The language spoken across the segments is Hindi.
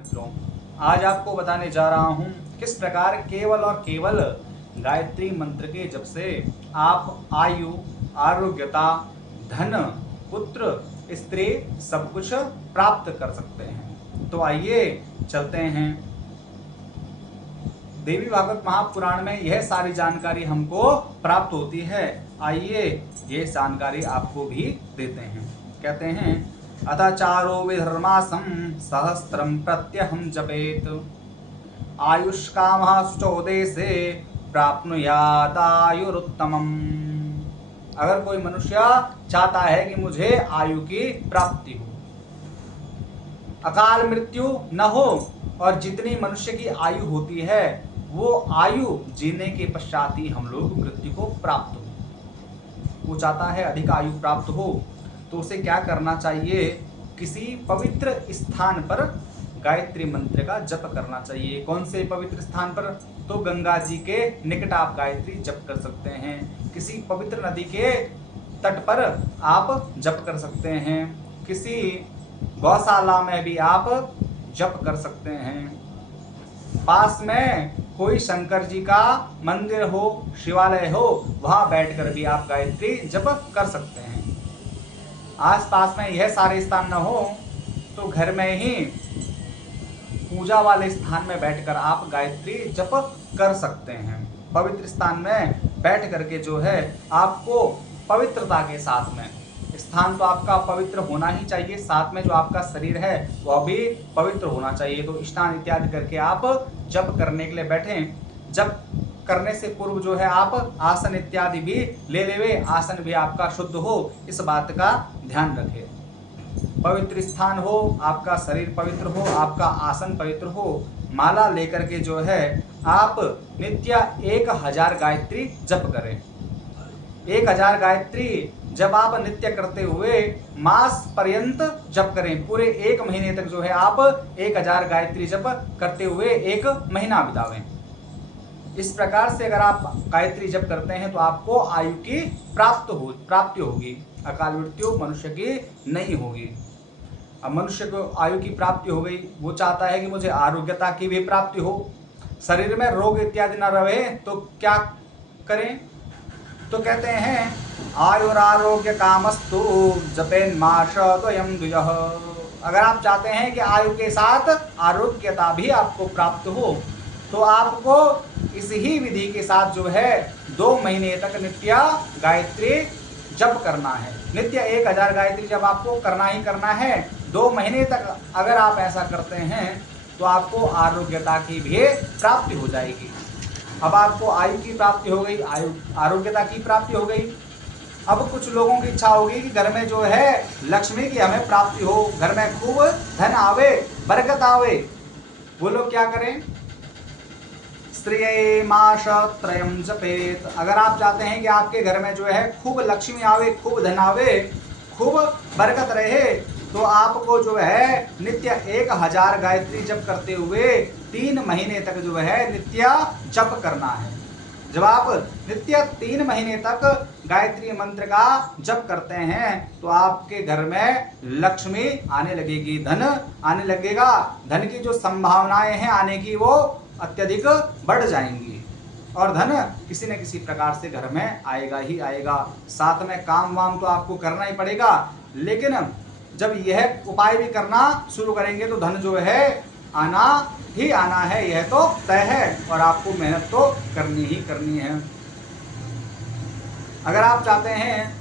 मित्रों, आज आपको बताने जा रहा हूं किस प्रकार केवल और केवल गायत्री मंत्र के जप से आप आयु, आरोग्यता, धन, पुत्र, स्त्री सब कुछ प्राप्त कर सकते हैं। तो आइए चलते हैं। देवी भागवत महापुराण में यह सारी जानकारी हमको प्राप्त होती है। आइए ये जानकारी आपको भी देते हैं। कहते हैं अथ चारो विधर्मासम सहस्त्रम प्रत्यहम जपेत आयुष्कामः शुचोदेशे प्राप्नुयादायुरुत्तमम्। अगर कोई मनुष्य चाहता है कि मुझे आयु की प्राप्ति हो, अकाल मृत्यु न हो, और जितनी मनुष्य की आयु होती है वो आयु जीने के पश्चात ही हम लोग मृत्यु को प्राप्त हो, वो चाहता है अधिक आयु प्राप्त हो, तो उसे क्या करना चाहिए? किसी पवित्र स्थान पर गायत्री मंत्र का जप करना चाहिए। कौन से पवित्र स्थान पर? तो गंगा जी के निकट आप गायत्री जप कर सकते हैं। किसी पवित्र नदी के तट पर आप जप कर सकते हैं। किसी गौशाला में भी आप जप कर सकते हैं। पास में कोई शंकर जी का मंदिर हो, शिवालय हो, वहां बैठकर भी आप गायत्री जप कर सकते हैं। आसपास में यह सारे स्थान न हो तो घर में ही पूजा वाले स्थान में बैठकर आप गायत्री जप कर सकते हैं। पवित्र स्थान में बैठ करके जो है आपको पवित्रता के साथ में, स्थान तो आपका पवित्र होना ही चाहिए, साथ में जो आपका शरीर है वह भी पवित्र होना चाहिए। तो स्नान इत्यादि करके आप जप करने के लिए बैठें। जप करने से पूर्व जो है आप आसन इत्यादि भी ले लेवे, आसन भी आपका शुद्ध हो, इस बात का ध्यान रखें। पवित्र स्थान हो, आपका शरीर पवित्र हो, आपका आसन पवित्र हो, माला लेकर के जो है आप नित्य 1000 गायत्री जप करें। 1000 गायत्री जब आप नित्य करते हुए मास पर्यंत जप करें। पूरे 1 महीने तक जो है आप 1000 गायत्री जप करते हुए 1 महीना बितावें। इस प्रकार से अगर आप गायत्री जप करते हैं तो आपको आयु की प्राप्ति होगी। अकाल मृत्यु मनुष्य की नहीं होगी। अब मनुष्य को आयु की प्राप्ति हो गई, वो चाहता है कि मुझे आरोग्यता की भी प्राप्ति हो, शरीर में रोग इत्यादि न रहे, तो क्या करें? तो कहते हैं आयुरारोग्य कामस्तु जपेन माश द्वयम द्विजः। अगर आप चाहते हैं कि आयु के साथ आरोग्यता भी आपको प्राप्त हो तो आपको इस ही विधि के साथ जो है 2 महीने तक नित्य गायत्री जप करना है। नित्य 1000 गायत्री जब आपको करना ही करना है। 2 महीने तक अगर आप ऐसा करते हैं तो आपको आरोग्यता की भी प्राप्ति हो जाएगी। अब आपको आयु की प्राप्ति हो गई, आरोग्यता की प्राप्ति हो गई। अब कुछ लोगों की इच्छा होगी कि घर में जो है लक्ष्मी की हमें प्राप्ति हो, घर में खूब धन आवे, बरकत आवे। वो लोग क्या करें? स्त्रिये माश त्रयम जपेत। अगर आप चाहते हैं कि आपके घर में जो है खूब लक्ष्मी आवे, खूब धन आवे, खूब बरकत रहे, तो आपको जो है नित्य 1000 गायत्री जप करते हुए 3 महीने तक जो है नित्य जप करना है। जब आप नित्य 3 महीने तक गायत्री मंत्र का जप करते हैं तो आपके घर में लक्ष्मी आने लगेगी, धन आने लगेगा। धन की जो संभावनाएं हैं आने की वो अत्यधिक बढ़ जाएंगी और धन किसी न किसी प्रकार से घर में आएगा ही आएगा। साथ में काम वाम तो आपको करना ही पड़ेगा, लेकिन जब यह उपाय भी करना शुरू करेंगे तो धन जो है आना ही आना है, यह तो तय है, और आपको मेहनत तो करनी ही करनी है। अगर आप चाहते हैं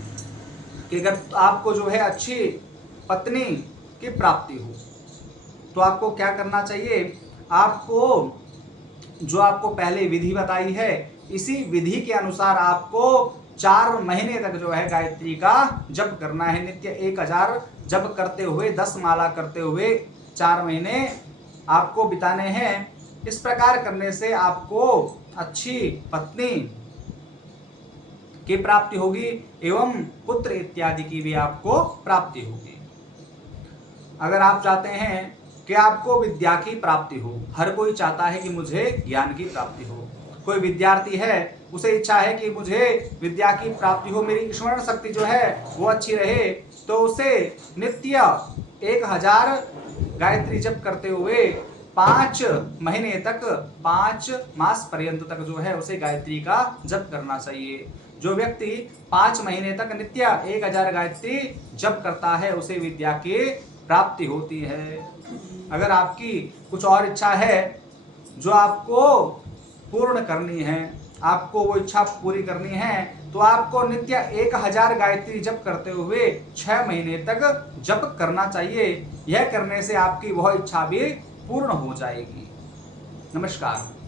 कि अगर आपको जो है अच्छी पत्नी की प्राप्ति हो तो आपको क्या करना चाहिए? आपको जो आपको पहले विधि बताई है इसी विधि के अनुसार आपको 4 महीने तक जो है गायत्री का जप करना है। नित्य 1000 जप करते हुए 10 माला करते हुए 4 महीने आपको बिताने हैं। इस प्रकार करने से आपको अच्छी पत्नी की प्राप्ति होगी एवं पुत्र इत्यादि की भी आपको प्राप्ति होगी। अगर आप चाहते हैं कि आपको विद्या की प्राप्ति हो, हर कोई चाहता है कि मुझे ज्ञान की प्राप्ति हो। कोई विद्यार्थी है, उसे इच्छा है कि मुझे विद्या की प्राप्ति हो, मेरी स्मरण शक्ति जो है वो अच्छी रहे, तो उसे नित्य 1000 गायत्री जप करते हुए 5 महीने तक, 5 मास पर्यंत तक जो है उसे गायत्री का जप करना चाहिए। जो व्यक्ति 5 महीने तक नित्य 1000 गायत्री जप करता है उसे विद्या की प्राप्ति होती है। अगर आपकी कुछ और इच्छा है जो आपको पूर्ण करनी है, आपको वो इच्छा पूरी करनी है, तो आपको नित्य 1000 गायत्री जप करते हुए 6 महीने तक जप करना चाहिए। यह करने से आपकी वह इच्छा भी पूर्ण हो जाएगी। नमस्कार।